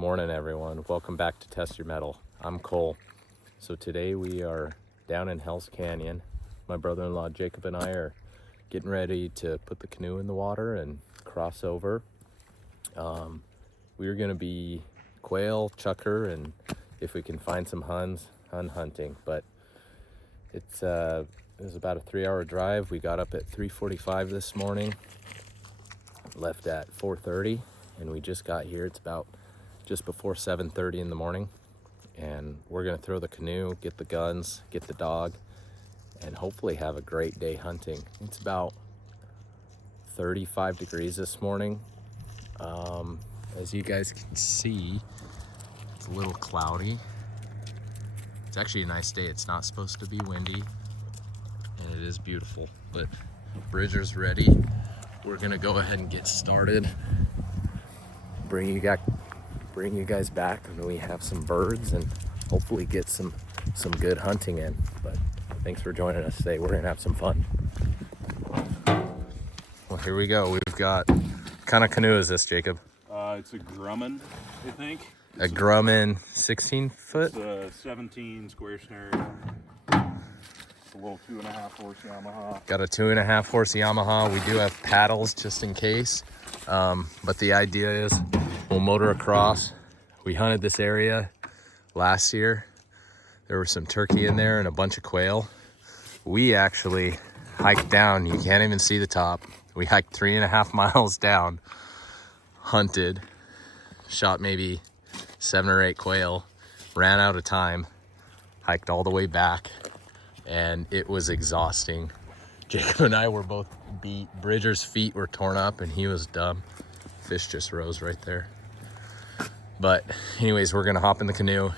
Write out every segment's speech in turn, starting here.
Morning everyone, welcome back to Test Your Metal. I'm Cole. So today we are down in Hell's Canyon. My brother-in-law Jacob and I are getting ready to put the canoe in the water and cross over. We're gonna be quail, chukar, and if we can find some huns, hunting. But it was about a 3-hour drive. We got up at 3:45 this morning, left at 4:30, and we just got here. It's about just before 7:30 in the morning, and we're gonna throw the canoe, get the guns, get the dog, and hopefully have a great day hunting. It's about 35 degrees this morning. As you guys can see, it's a little cloudy. It's actually a nice day. It's not supposed to be windy, and it is beautiful. But Bridger's ready. We're gonna go ahead and get started. Bring you guys back when we have some birds and hopefully get some good hunting in. But thanks for joining us today. We're gonna have some fun. Well, here we go. We've got, what kind of canoe is this, Jacob? It's a Grumman, I think. A Grumman 16 foot? It's a 17 square snare. It's a little 2.5 horse Yamaha. Got a 2.5 horse Yamaha. We do have paddles just in case. But the idea is we'll motor across. We hunted this area last year. There was some turkey in there and a bunch of quail. We actually hiked down. You can't even see the top. We hiked 3.5 miles down, hunted, shot maybe 7 or 8 quail, ran out of time, hiked all the way back, and it was exhausting. Jacob and I were both beat. Bridger's feet were torn up and he was dumb. Fish just rose right there. But anyways, we're gonna hop in the canoe,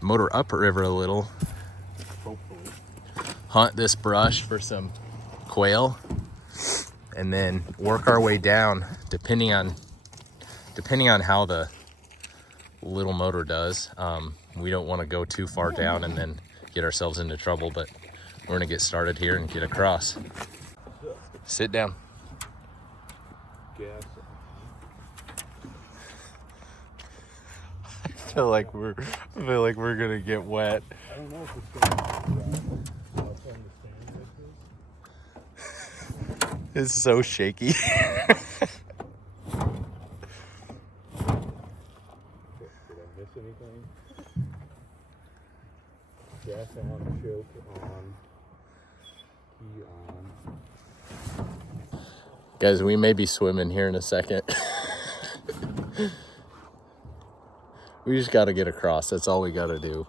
motor upriver a little, Hopefully. hunt this brush for some quail, and then work our way down depending on how the little motor does. We don't want to go too far down and then get ourselves into trouble, but we're gonna get started here and get across. Sit down. Gas. I feel like we're gonna get wet. I don't know if it's going to It's so shaky. Did I miss anything? Gas on, choke on, key on. Guys, we may be swimming here in a second. We just gotta get across, that's all we gotta do.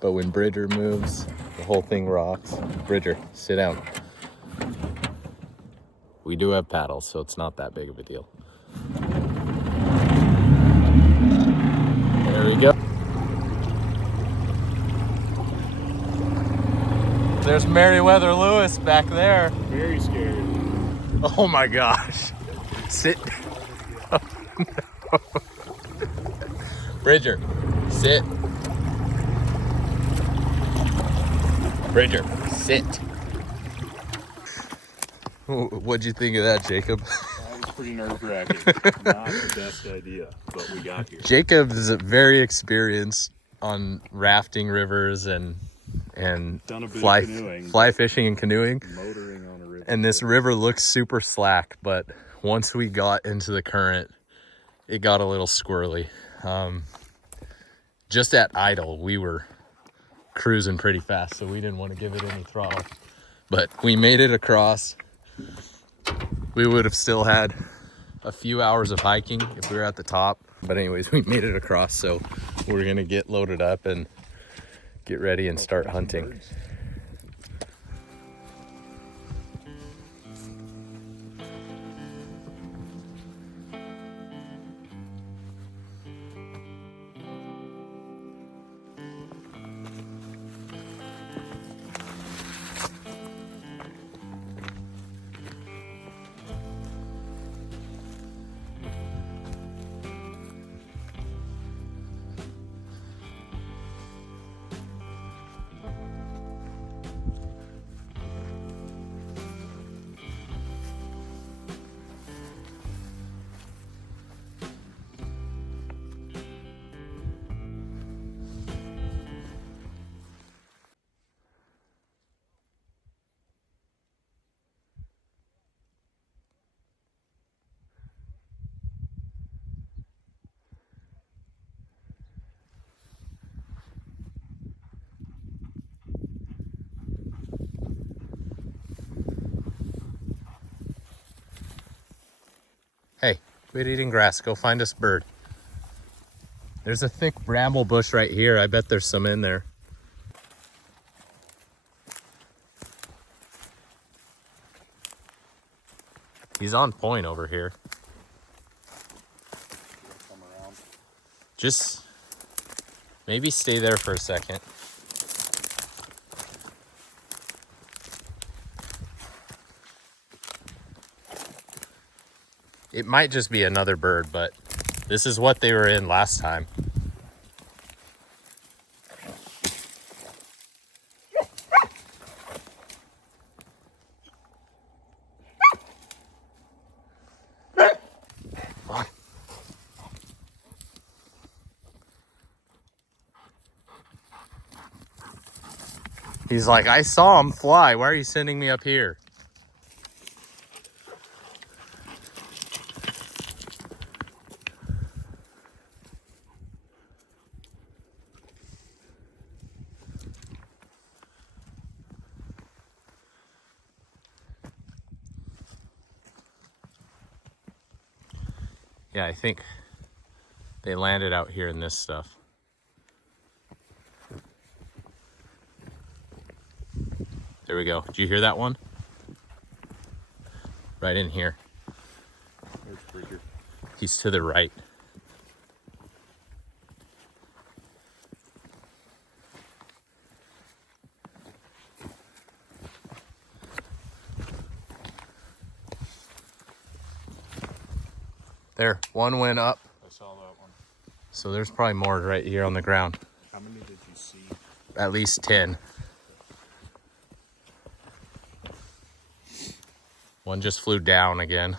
But when Bridger moves, the whole thing rocks. Bridger, sit down. We do have paddles, so it's not that big of a deal. There we go. There's Meriwether Lewis back there. Very scared. Oh my gosh. Sit. Bridger, sit. Bridger, sit. What'd you think of that, Jacob? That was pretty nerve-wracking. Not the best idea, but we got here. Jacob is very experienced on rafting rivers and Done a bit of canoeing. fly fishing and canoeing. Motoring on a river. And this river looks super slack, but once we got into the current, it got a little squirrely. Just at idle, we were cruising pretty fast, so we didn't want to give it any throttle. But we made it across. We would have still had a few hours of hiking if we were at the top. But anyways, we made it across, so we're gonna get loaded up and get ready and start hunting. Quit eating grass. Go find us bird. There's a thick bramble bush right here. I bet there's some in there. He's on point over here. Come around. Just maybe stay there for a second. It might just be another bird, but this is what they were in last time. He's like, I saw him fly. Why are you sending me up here? Yeah, I think they landed out here in this stuff. There we go. Did you hear that one? Right in here. There's Freaker. He's to the right. There, one went up. I saw that one. So there's probably more right here on the ground. How many did you see? At least 10. One just flew down again.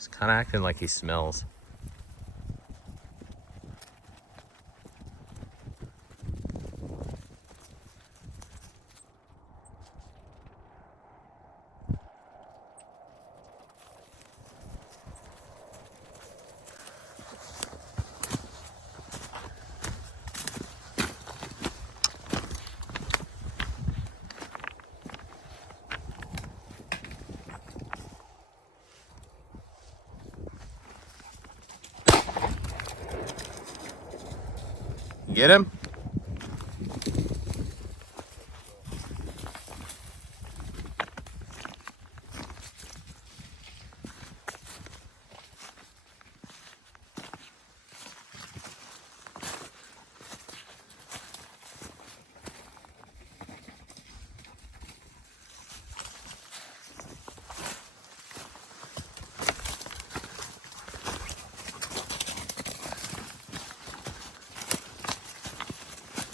He's kind of acting like he smells. Get him?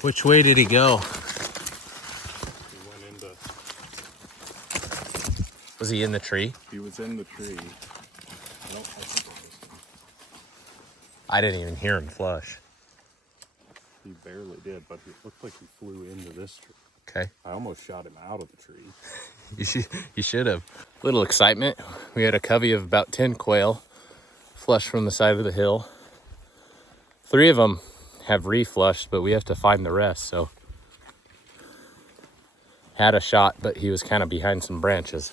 Which way did he go? He went into. Was he in the tree? He was in the tree. I think it was him. I didn't even hear him flush. He barely did, but it looked like he flew into this tree. Okay. I almost shot him out of the tree. You should have. Little excitement. We had a covey of about 10 quail flush from the side of the hill. 3 of them have reflushed, but we have to find the rest, so. Had a shot, but he was kind of behind some branches.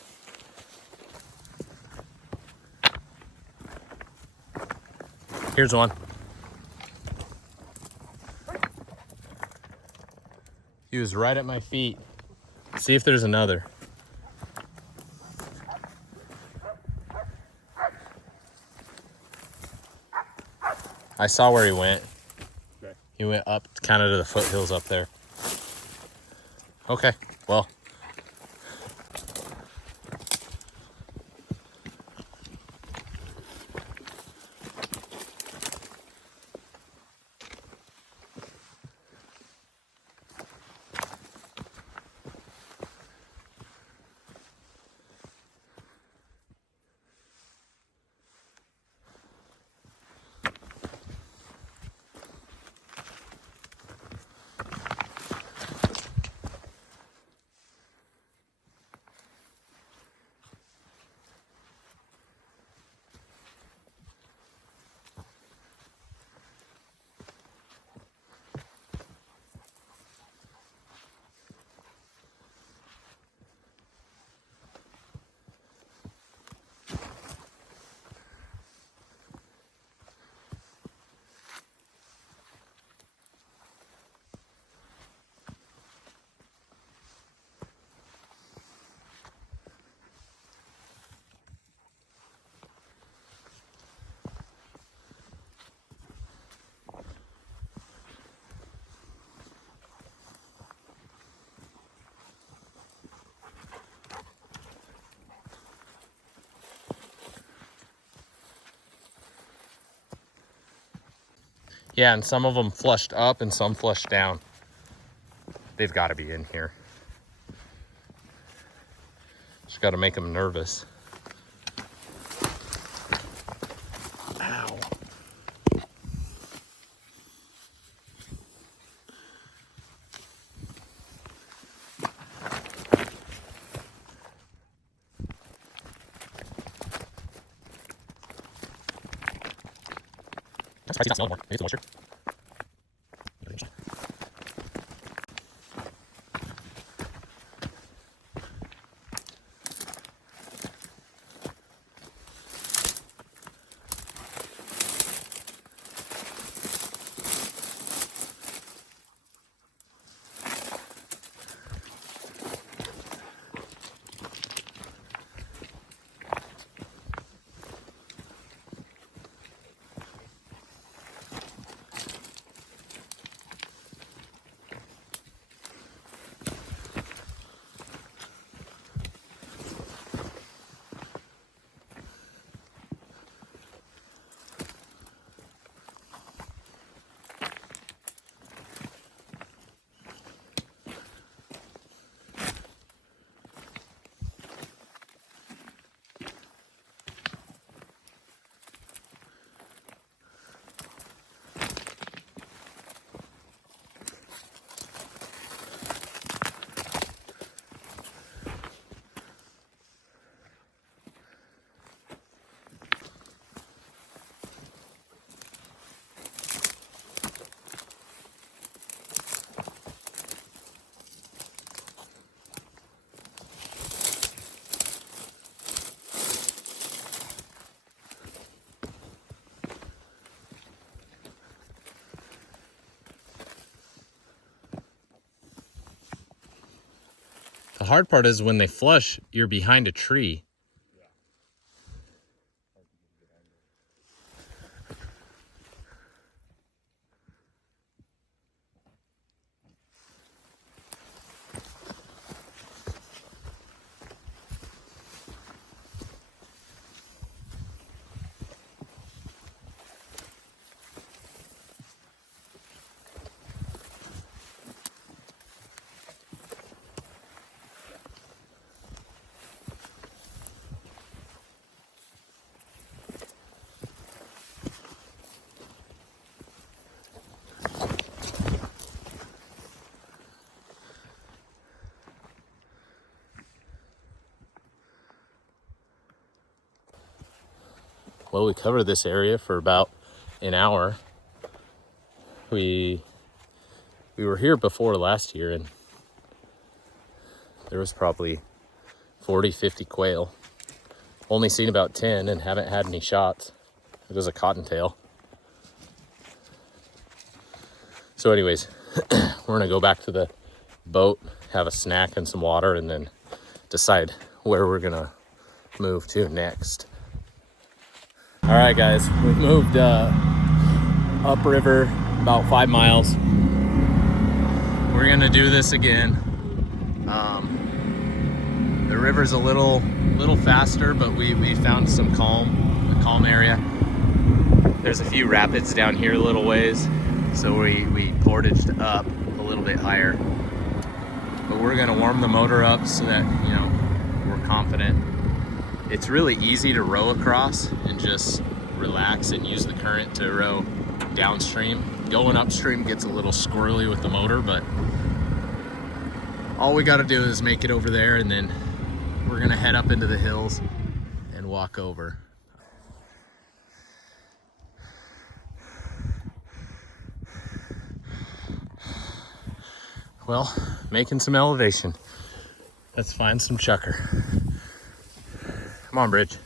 Here's one. He was right at my feet. See if there's another. I saw where he went. Okay. He went up kind of to the foothills up there. Okay, well. Yeah, and some of them flushed up and some flushed down. They've got to be in here. Just got to make them nervous. Ow. That's why he's not smelling more. Maybe it's the moisture. The hard part is when they flush, you're behind a tree. well, we covered this area for about an hour. We were here before last year, and there was probably 40, 50 quail. Only seen about 10 and haven't had any shots. It was a cottontail. So anyways, we're gonna go back to the boat, have a snack and some water, and then decide where we're gonna move to next. All right, guys, we moved upriver about 5 miles. We're gonna do this again. The river's a little faster, but we found some a calm area. There's a few rapids down here a little ways, so we portaged up a little bit higher. But we're gonna warm the motor up so that, you know, we're confident. It's really easy to row across and just relax and use the current to row downstream. Going upstream gets a little squirrely with the motor, but all we gotta do is make it over there, and then we're gonna head up into the hills and walk over. Well, making some elevation. Let's find some chukar. Come on, Bridge.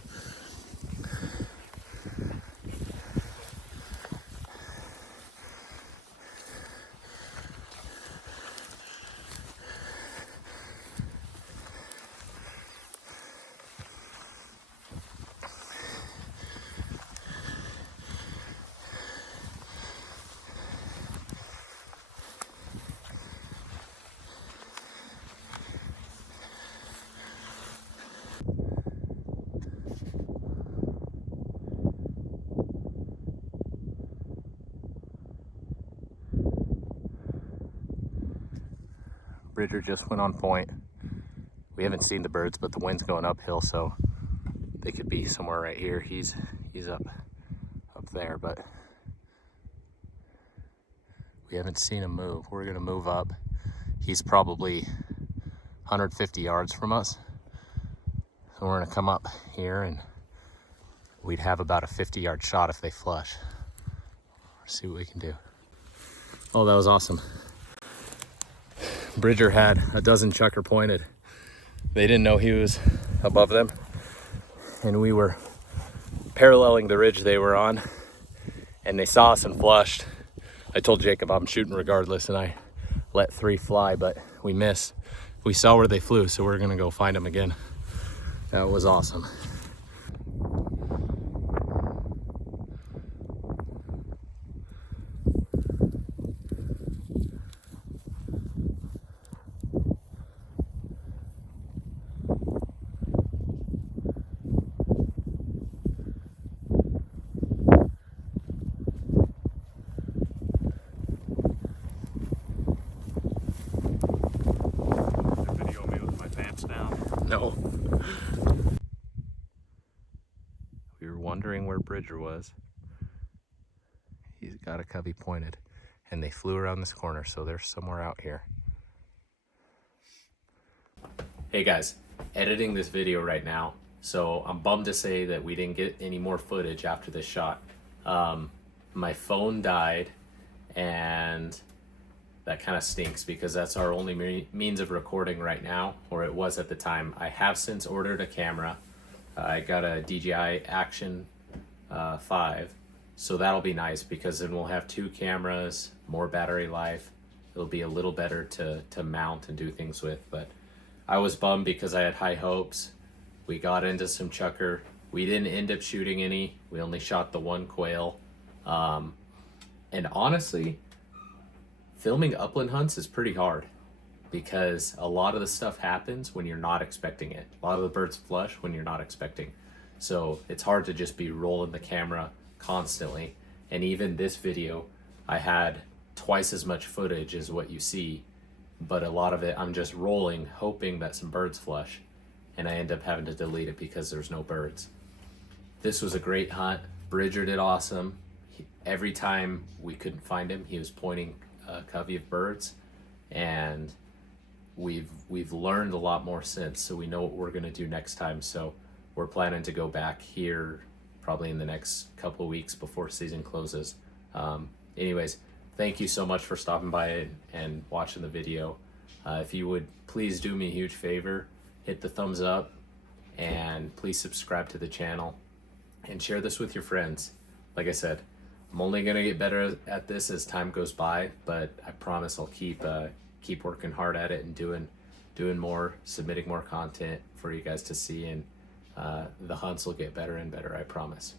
Bridger just went on point. We haven't seen the birds, but the wind's going uphill, so they could be somewhere right here. He's up there, but we haven't seen him move. We're gonna move up. He's probably 150 yards from us. So we're gonna come up here, and we'd have about a 50-yard shot if they flush. See what we can do. Oh, that was awesome. Bridger had a dozen chukar pointed. They didn't know he was above them, and we were paralleling the ridge they were on, and they saw us and flushed. I told Jacob I'm shooting regardless, and I let 3 fly, but we missed. We saw where they flew, so we're gonna go find them again. That was awesome. No. We were wondering where Bridger was. He's got a covey pointed, and they flew around this corner, so they're somewhere out here. Hey guys, editing this video right now, so I'm bummed to say that we didn't get any more footage after this shot. My phone died, and that kind of stinks because that's our only means of recording right now, or it was at the time. I have since ordered a camera. I got a DJI Action 5, so that'll be nice because then we'll have 2 cameras, more battery life. It'll be a little better to mount and do things with, but I was bummed because I had high hopes. We got into some chukar. We didn't end up shooting any. We only shot the 1 quail. And honestly, filming upland hunts is pretty hard because a lot of the stuff happens when you're not expecting it. A lot of the birds flush when you're not expecting. So it's hard to just be rolling the camera constantly. And even this video, I had twice as much footage as what you see, but a lot of it I'm just rolling, hoping that some birds flush, and I end up having to delete it because there's no birds. This was a great hunt. Bridger did awesome. Every time we couldn't find him, he was pointing a covey of birds, and we've learned a lot more since, so we know what we're going to do next time. So we're planning to go back here probably in the next couple of weeks before season closes. Anyways, thank you so much for stopping by and watching the video. If you would please do me a huge favor, hit the thumbs up, and please subscribe to the channel and share this with your friends. Like I said, I'm only gonna get better at this as time goes by, but I promise I'll keep working hard at it and doing more, submitting more content for you guys to see, and the hunts will get better and better, I promise.